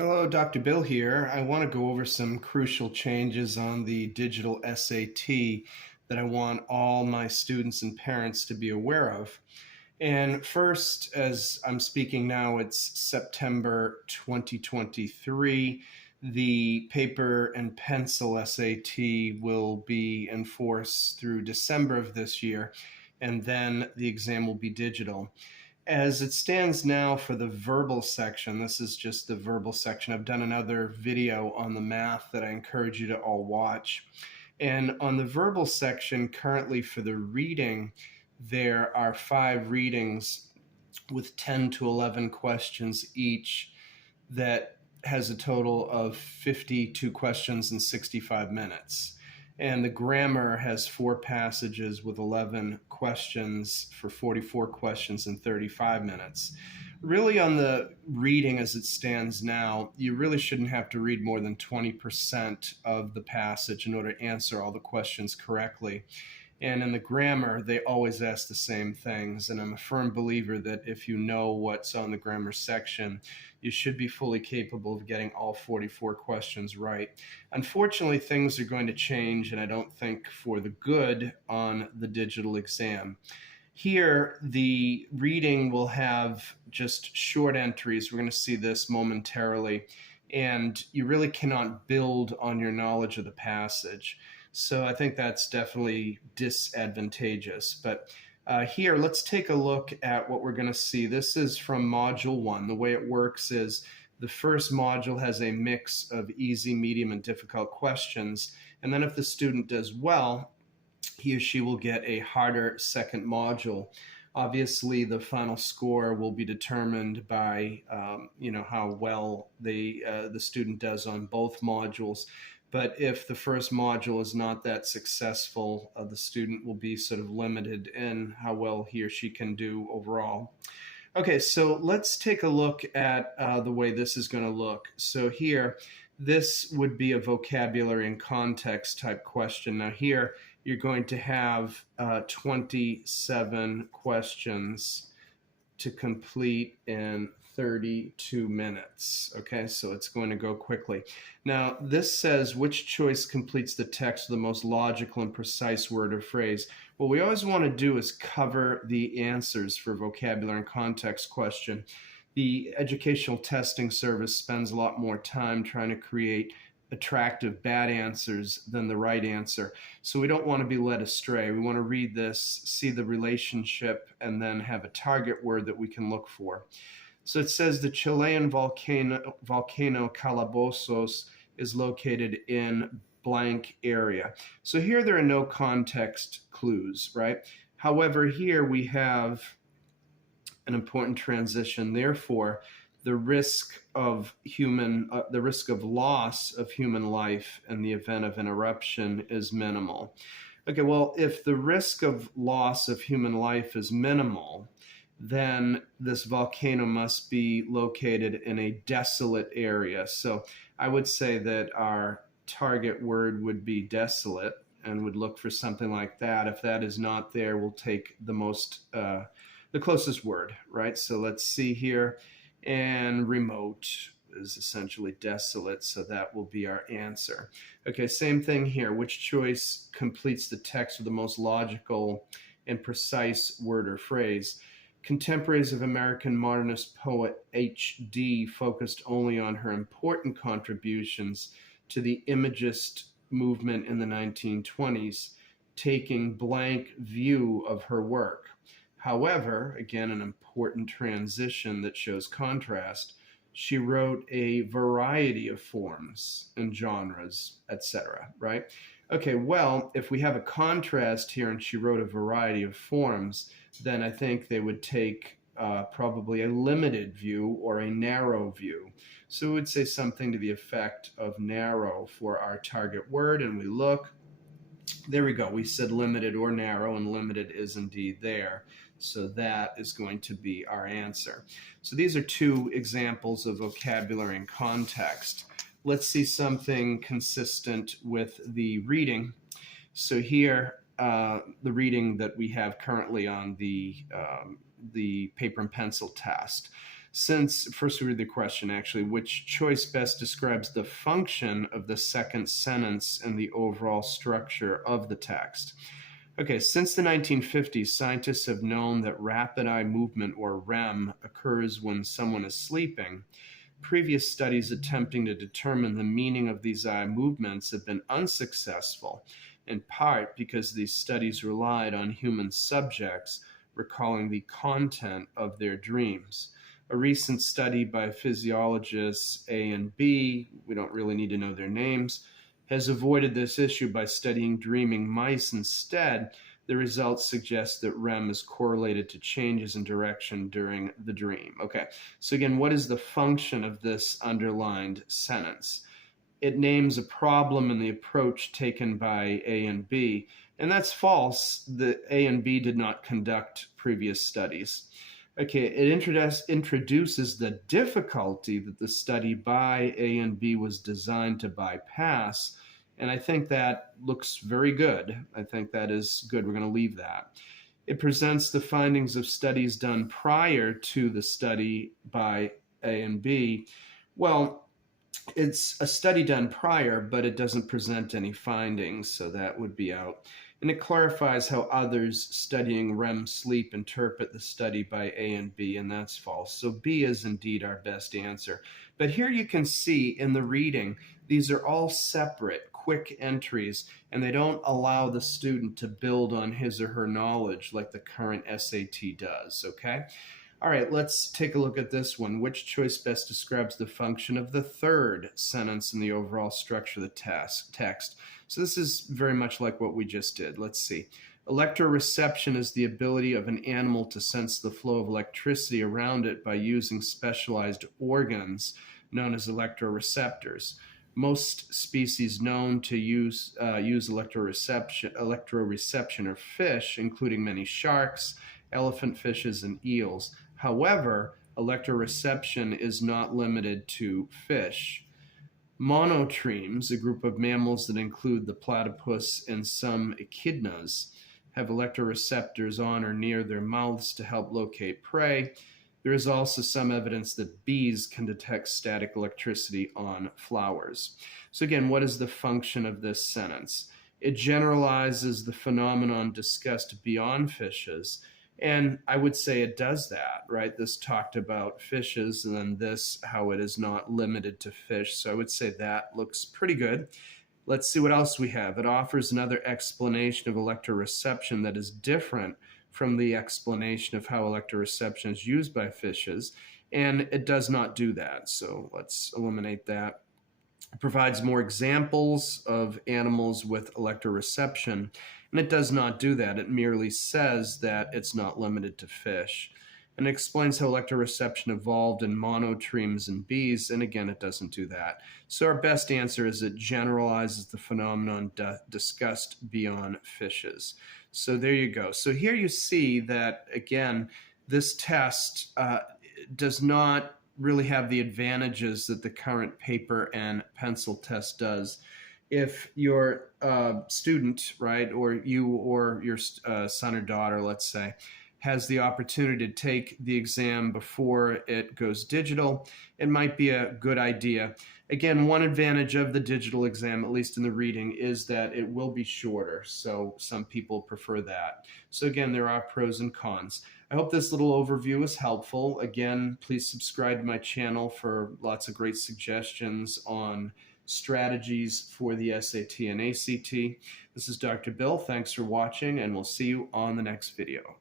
Hello, Dr. Bill here. I want to go over some crucial changes on the digital SAT that I want all my students and parents to be aware of. And first, as I'm speaking now, it's September 2023. The paper and pencil SAT will be enforced through December of this year, and then the exam will be digital. As it stands now for the verbal section, this is just the verbal section. I've done another video on the math that I encourage you to all watch. And on the verbal section, currently for the reading, there are 5 readings with 10 to 11 questions each that has a total of 52 questions in 65 minutes. And the grammar has 4 passages with 11 questions for 44 questions in 35 minutes. Really, on the reading as it stands now, you really shouldn't have to read more than 20% of the passage in order to answer all the questions correctly. And in the grammar, they always ask the same things. And I'm a firm believer that if you know what's on the grammar section, you should be fully capable of getting all 44 questions right. Unfortunately, things are going to change, and I don't think for the good, on the digital exam. Here, the reading will have just short entries. We're going to see this momentarily. And you really cannot build on your knowledge of the passage. So I think that's definitely disadvantageous. But here, let's take a look at what we're going to see. This is from Module 1. The way it works is the first module has a mix of easy, medium, and difficult questions. And then if the student does well, he or she will get a harder second module. Obviously, the final score will be determined by how well the student does on both modules. But if the first module is not that successful, the student will be sort of limited in how well he or she can do overall. Okay, so let's take a look at the way this is going to look. So here, this would be a vocabulary and context type question. Now here, you're going to have 27 questions to complete in 32 minutes. Okay, so it's going to go quickly. Now, this says which choice completes the text with the most logical and precise word or phrase. What we always want to do is cover the answers for vocabulary and context question. The Educational Testing Service spends a lot more time trying to create attractive bad answers than the right answer. So we don't want to be led astray. We want to read this, see the relationship, and then have a target word that we can look for. So it says the Chilean volcano Calabozos is located in blank area. So here there are no context clues, right? However, here we have an important transition. Therefore, the risk of loss of human life in the event of an eruption is minimal. Okay, well, if the risk of loss of human life is minimal, then this volcano must be located in a desolate area. So I would say that our target word would be desolate and would look for something like that. If that is not there, we'll take the closest word, right? So let's see here. And remote is essentially desolate, so that will be our answer. Okay, same thing here. Which choice completes the text with the most logical and precise word or phrase? Contemporaries of American modernist poet H.D. focused only on her important contributions to the Imagist movement in the 1920s, taking blank view of her work. However, again, an important transition that shows contrast, she wrote a variety of forms and genres, etc., right? Okay, well, if we have a contrast here and she wrote a variety of forms, then I think they would take probably a limited view or a narrow view. So we would say something to the effect of narrow for our target word, and we look. There we go. We said limited or narrow, and limited is indeed there. So that is going to be our answer. So these are 2 examples of vocabulary and context. Let's see something consistent with the reading. So here, the reading that we have currently on the paper and pencil test. First we read the question actually, which choice best describes the function of the second sentence and the overall structure of the text? Okay, since the 1950s, scientists have known that rapid eye movement, or REM, occurs when someone is sleeping. Previous studies attempting to determine the meaning of these eye movements have been unsuccessful, in part because these studies relied on human subjects recalling the content of their dreams. A recent study by physiologists A and B, we don't really need to know their names, has avoided this issue by studying dreaming mice instead. The results suggest that REM is correlated to changes in direction during the dream. Okay, so again, what is the function of this underlined sentence? It names a problem in the approach taken by A and B, and that's false. The A and B did not conduct previous studies. Okay, it introduces the difficulty that the study by A and B was designed to bypass, and I think that looks very good. I think that is good. We're going to leave that. It presents the findings of studies done prior to the study by A and B. Well, it's a study done prior, but it doesn't present any findings, so that would be out. And it clarifies how others studying REM sleep interpret the study by A and B, and that's false. So B is indeed our best answer. But here you can see in the reading, these are all separate, quick entries, and they don't allow the student to build on his or her knowledge like the current SAT does, okay? All right, let's take a look at this one. Which choice best describes the function of the third sentence in the overall structure of the text? So this is very much like what we just did. Let's see. Electroreception is the ability of an animal to sense the flow of electricity around it by using specialized organs known as electroreceptors. Most species known to use electroreception are fish, including many sharks, elephant fishes, and eels. However, electroreception is not limited to fish. Monotremes, a group of mammals that include the platypus and some echidnas, have electroreceptors on or near their mouths to help locate prey. There is also some evidence that bees can detect static electricity on flowers. So again, what is the function of this sentence? It generalizes the phenomenon discussed beyond fishes, and I would say it does that, right? This talked about fishes, and then this, how it is not limited to fish. So I would say that looks pretty good. Let's see what else we have. It offers another explanation of electroreception that is different from the explanation of how electroreception is used by fishes, and it does not do that. So let's eliminate that. It provides more examples of animals with electroreception, and it does not do that. It merely says that it's not limited to fish. And it explains how electroreception evolved in monotremes and bees, and again, it doesn't do that. So our best answer is it generalizes the phenomenon discussed beyond fishes. So there you go. So here you see that, again, this test does not really have the advantages that the current paper and pencil test does. If your student, right, or you or your son or daughter, let's say, has the opportunity to take the exam before it goes digital, it might be a good idea. Again, one advantage of the digital exam, at least in the reading, is that it will be shorter. So some people prefer that. So again, there are pros and cons. I hope this little overview is helpful. Again, please subscribe to my channel for lots of great suggestions on strategies for the SAT and ACT. This is Dr. Bill. Thanks for watching, and we'll see you on the next video.